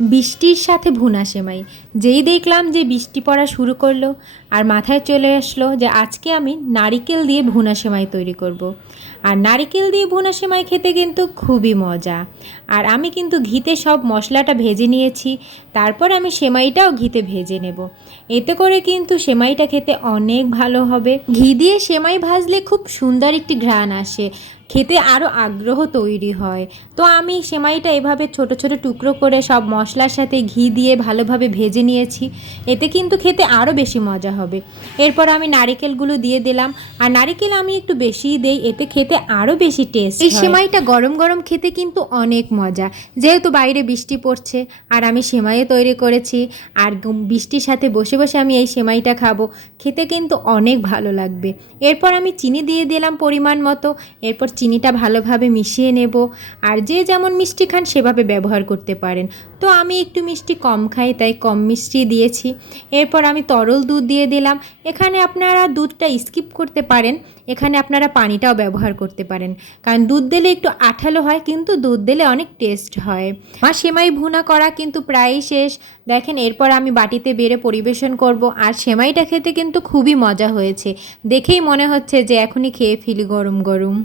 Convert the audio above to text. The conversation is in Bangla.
বৃষ্টির সাথে ভুনা সেমাই। যেই দেখলাম যে বৃষ্টি পড়া শুরু করলো আর মাথায় চলে আসলো যে আজকে আমি নারিকেল দিয়ে ভুনা সেমাই তৈরি করব। আর নারিকেল দিয়ে ভুনা সেমাই খেতে কিন্তু খুবই মজা। আর আমি কিন্তু ঘিতে সব মশলাটা ভেজে নিয়েছি, তারপর আমি সেমাইটাও ঘিতে ভেজে নেব। এতে করে কিন্তু সেমাইটা খেতে অনেক ভালো হবে। ঘি দিয়ে সেমাই ভাজলে খুব সুন্দর একটি ঘ্রাণ আসে, খেতে আরও আগ্রহ তৈরি হয়। তো আমি সেমাইটা এভাবে ছোট ছোট টুকরো করে সব মশলার সাথে ঘি দিয়ে ভালোভাবে ভেজে নিয়েছি। এতে কিন্তু খেতে আরও বেশি মজা হবে। এরপর আমি নারিকেলগুলো দিয়ে দিলাম, আর নারিকেল আমি একটু বেশিই দেই, এতে খেতে আরও বেশি টেস্ট হয়। এই সেমাইটা গরম গরম খেতে কিন্তু অনেক মজা। যেহেতু বাইরে বৃষ্টি পড়ছে আর আমি সেমাইও তৈরি করেছি, আর বৃষ্টির সাথে বসে বসে আমি এই সেমাইটা খাবো, খেতে কিন্তু অনেক ভালো লাগবে। এরপর আমি চিনি দিয়ে দিলাম পরিমাণ মতো। এরপর চিনিটা ভালোভাবে মিশিয়ে নেব। আর যে যেমন মিষ্টি খান সেভাবে ব্যবহার করতে পারেন। তো আমি একটু মিষ্টি কম খাই, তাই কম মিষ্টি দিয়েছি। এরপর আমি তরল দুধ দিয়ে দিলাম। এখানে আপনারা দুধটা স্কিপ করতে পারেন, এখানে আপনারা পানিটাও ব্যবহার করতে পারেন, কারণ দুধ দিলে একটু আঠালো হয়, কিন্তু দুধ দিলে অনেক টেস্ট হয়। আমার সেমাই ভুনা করা কিন্তু প্রায়ই শেষ। দেখেন, এরপর আমি বাটিতে বেড়ে পরিবেশন করব। আর সেমাইটা খেতে কিন্তু খুবই মজা হয়েছে, দেখেই মনে হচ্ছে যে এখনই খেয়ে ফেলি গরম গরম।